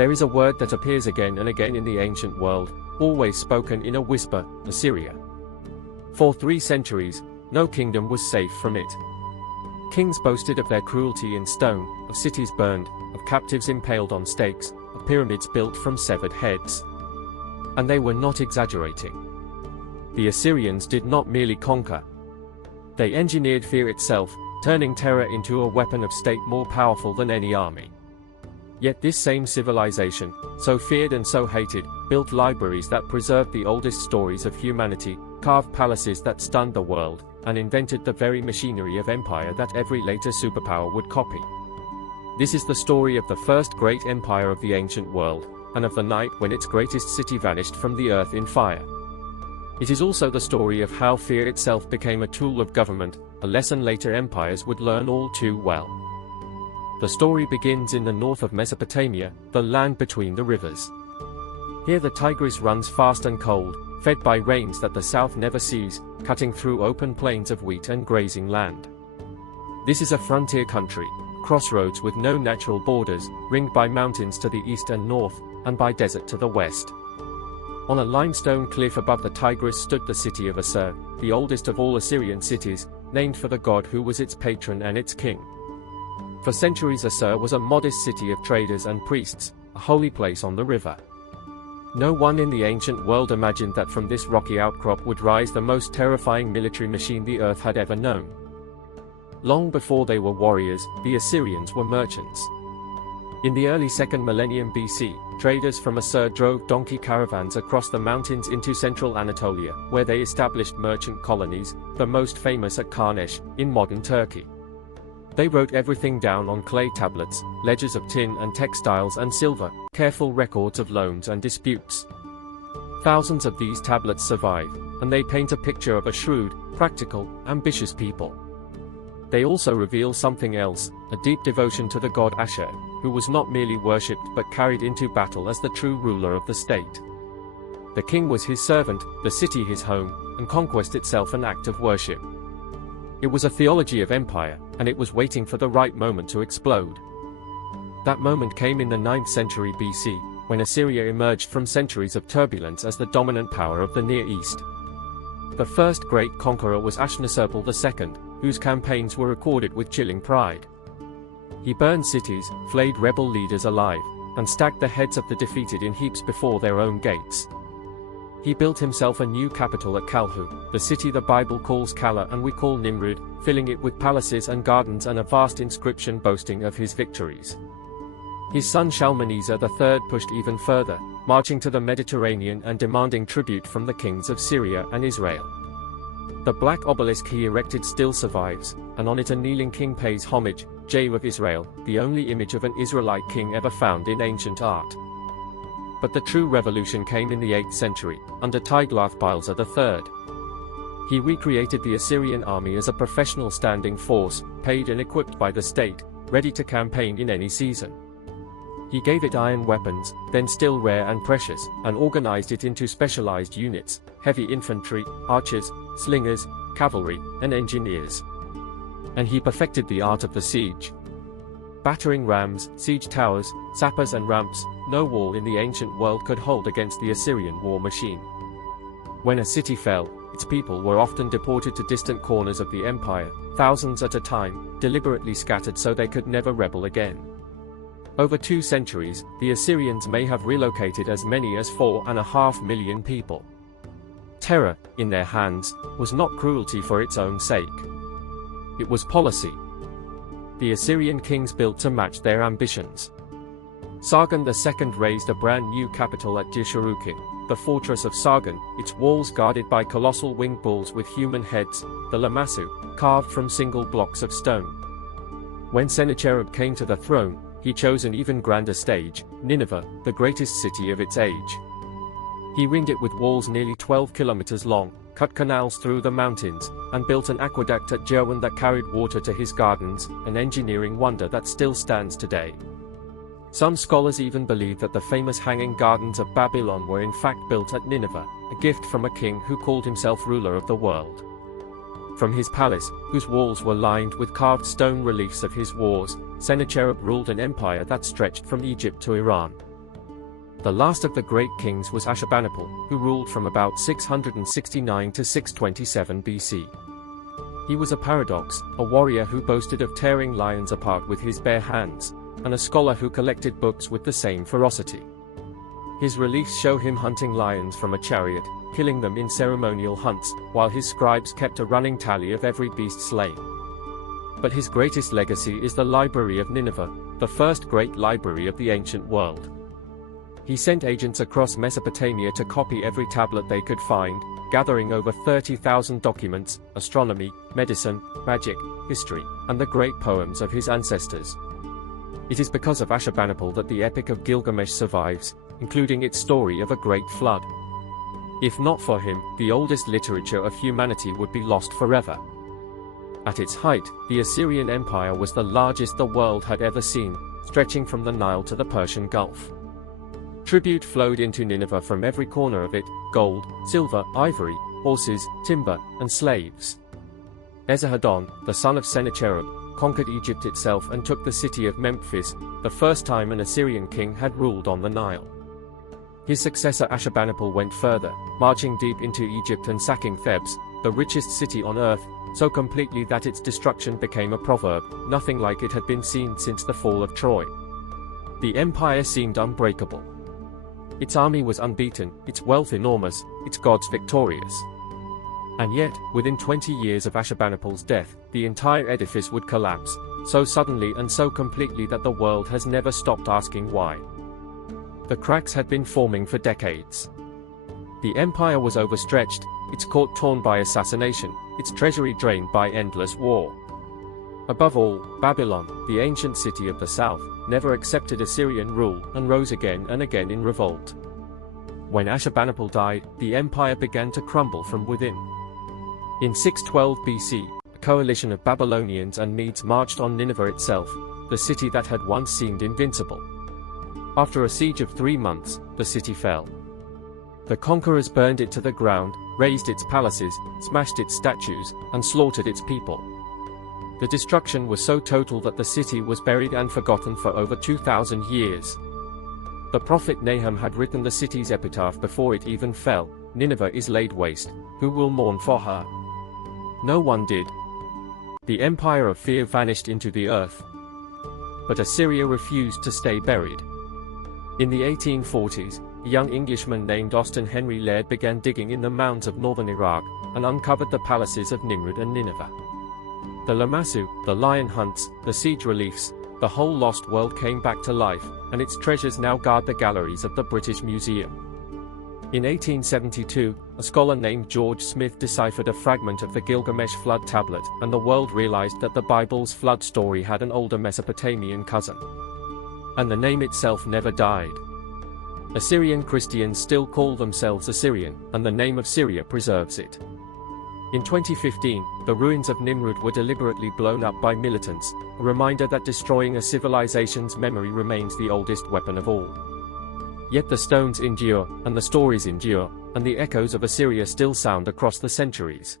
There is a word that appears again and again in the ancient world, always spoken in a whisper: Assyria. For 3 centuries, no kingdom was safe from it. Kings boasted of their cruelty in stone, of cities burned, of captives impaled on stakes, of pyramids built from severed heads. And they were not exaggerating. The Assyrians did not merely conquer. They engineered fear itself, turning terror into a weapon of state more powerful than any army. Yet this same civilization, so feared and so hated, built libraries that preserved the oldest stories of humanity, carved palaces that stunned the world, and invented the very machinery of empire that every later superpower would copy. This is the story of the first great empire of the ancient world, and of the night when its greatest city vanished from the earth in fire. It is also the story of how fear itself became a tool of government, a lesson later empires would learn all too well. The story begins in the north of Mesopotamia, the land between the rivers. Here the Tigris runs fast and cold, fed by rains that the south never sees, cutting through open plains of wheat and grazing land. This is a frontier country, crossroads with no natural borders, ringed by mountains to the east and north, and by desert to the west. On a limestone cliff above the Tigris stood the city of Assur, the oldest of all Assyrian cities, named for the god who was its patron and its king. For centuries Assur was a modest city of traders and priests, a holy place on the river. No one in the ancient world imagined that from this rocky outcrop would rise the most terrifying military machine the earth had ever known. Long before they were warriors, the Assyrians were merchants. In the early 2nd millennium BC, traders from Assur drove donkey caravans across the mountains into central Anatolia, where they established merchant colonies, the most famous at Karnesh, in modern Turkey. They wrote everything down on clay tablets, ledgers of tin and textiles and silver, careful records of loans and disputes. Thousands of these tablets survive, and they paint a picture of a shrewd, practical, ambitious people. They also reveal something else, a deep devotion to the god Ashur, who was not merely worshipped but carried into battle as the true ruler of the state. The king was his servant, the city his home, and conquest itself an act of worship. It was a theology of empire, and it was waiting for the right moment to explode. That moment came in the 9th century BC, when Assyria emerged from centuries of turbulence as the dominant power of the Near East. The first great conqueror was Ashurnasirpal II, whose campaigns were recorded with chilling pride. He burned cities, flayed rebel leaders alive, and stacked the heads of the defeated in heaps before their own gates. He built himself a new capital at Kalhu, the city the Bible calls Kala and we call Nimrud, filling it with palaces and gardens and a vast inscription boasting of his victories. His son Shalmaneser III pushed even further, marching to the Mediterranean and demanding tribute from the kings of Syria and Israel. The black obelisk he erected still survives, and on it a kneeling king pays homage, Jah of Israel, the only image of an Israelite king ever found in ancient art. But the true revolution came in the 8th century, under Tiglath-Pileser III. He recreated the Assyrian army as a professional standing force, paid and equipped by the state, ready to campaign in any season. He gave it iron weapons, then still rare and precious, and organized it into specialized units, heavy infantry, archers, slingers, cavalry, and engineers. And he perfected the art of the siege. Battering rams, siege towers, sappers and ramps, no wall in the ancient world could hold against the Assyrian war machine. When a city fell, its people were often deported to distant corners of the empire, thousands at a time, deliberately scattered so they could never rebel again. Over 2 centuries, the Assyrians may have relocated as many as 4.5 million people. Terror, in their hands, was not cruelty for its own sake. It was policy. The Assyrian kings built to match their ambitions. Sargon II raised a brand new capital at Dushurukin, the fortress of Sargon, its walls guarded by colossal winged bulls with human heads, the Lamassu, carved from single blocks of stone. When Sennacherib came to the throne, he chose an even grander stage, Nineveh, the greatest city of its age. He ringed it with walls nearly 12 kilometers long, cut canals through the mountains, and built an aqueduct at Jerwan that carried water to his gardens, an engineering wonder that still stands today. Some scholars even believe that the famous Hanging Gardens of Babylon were in fact built at Nineveh, a gift from a king who called himself ruler of the world. From his palace, whose walls were lined with carved stone reliefs of his wars, Sennacherib ruled an empire that stretched from Egypt to Iran. The last of the great kings was Ashurbanipal, who ruled from about 669 to 627 BC. He was a paradox, a warrior who boasted of tearing lions apart with his bare hands, and a scholar who collected books with the same ferocity. His reliefs show him hunting lions from a chariot, killing them in ceremonial hunts, while his scribes kept a running tally of every beast slain. But his greatest legacy is the Library of Nineveh, the first great library of the ancient world. He sent agents across Mesopotamia to copy every tablet they could find, gathering over 30,000 documents, astronomy, medicine, magic, history, and the great poems of his ancestors. It is because of Ashurbanipal that the Epic of Gilgamesh survives, including its story of a great flood. If not for him, the oldest literature of humanity would be lost forever. At its height, the Assyrian Empire was the largest the world had ever seen, stretching from the Nile to the Persian Gulf. Tribute flowed into Nineveh from every corner of it: gold, silver, ivory, horses, timber, and slaves. Esarhaddon, the son of Sennacherib, conquered Egypt itself and took the city of Memphis, the first time an Assyrian king had ruled on the Nile. His successor Ashurbanipal went further, marching deep into Egypt and sacking Thebes, the richest city on earth, so completely that its destruction became a proverb. Nothing like it had been seen since the fall of Troy. The empire seemed unbreakable. Its army was unbeaten, its wealth enormous, its gods victorious. And yet, within 20 years of Ashurbanipal's death, the entire edifice would collapse, so suddenly and so completely that the world has never stopped asking why. The cracks had been forming for decades. The empire was overstretched, its court torn by assassination, its treasury drained by endless war. Above all, Babylon, the ancient city of the south, never accepted Assyrian rule and rose again and again in revolt. When Ashurbanipal died, the empire began to crumble from within. In 612 BC, a coalition of Babylonians and Medes marched on Nineveh itself, the city that had once seemed invincible. After a siege of 3 months, the city fell. The conquerors burned it to the ground, razed its palaces, smashed its statues, and slaughtered its people. The destruction was so total that the city was buried and forgotten for over 2,000 years. The prophet Nahum had written the city's epitaph before it even fell: "Nineveh is laid waste, who will mourn for her?" No one did. The empire of fear vanished into the earth. But Assyria refused to stay buried. In the 1840s, a young Englishman named Austin Henry Laird began digging in the mounds of northern Iraq, and uncovered the palaces of Nimrud and Nineveh. The Lamassu, the lion hunts, the siege reliefs, the whole lost world came back to life, and its treasures now guard the galleries of the British Museum. In 1872, a scholar named George Smith deciphered a fragment of the Gilgamesh flood tablet, and the world realized that the Bible's flood story had an older Mesopotamian cousin. And the name itself never died. Assyrian Christians still call themselves Assyrian, and the name of Syria preserves it. In 2015, the ruins of Nimrud were deliberately blown up by militants, a reminder that destroying a civilization's memory remains the oldest weapon of all. Yet the stones endure, and the stories endure, and the echoes of Assyria still sound across the centuries.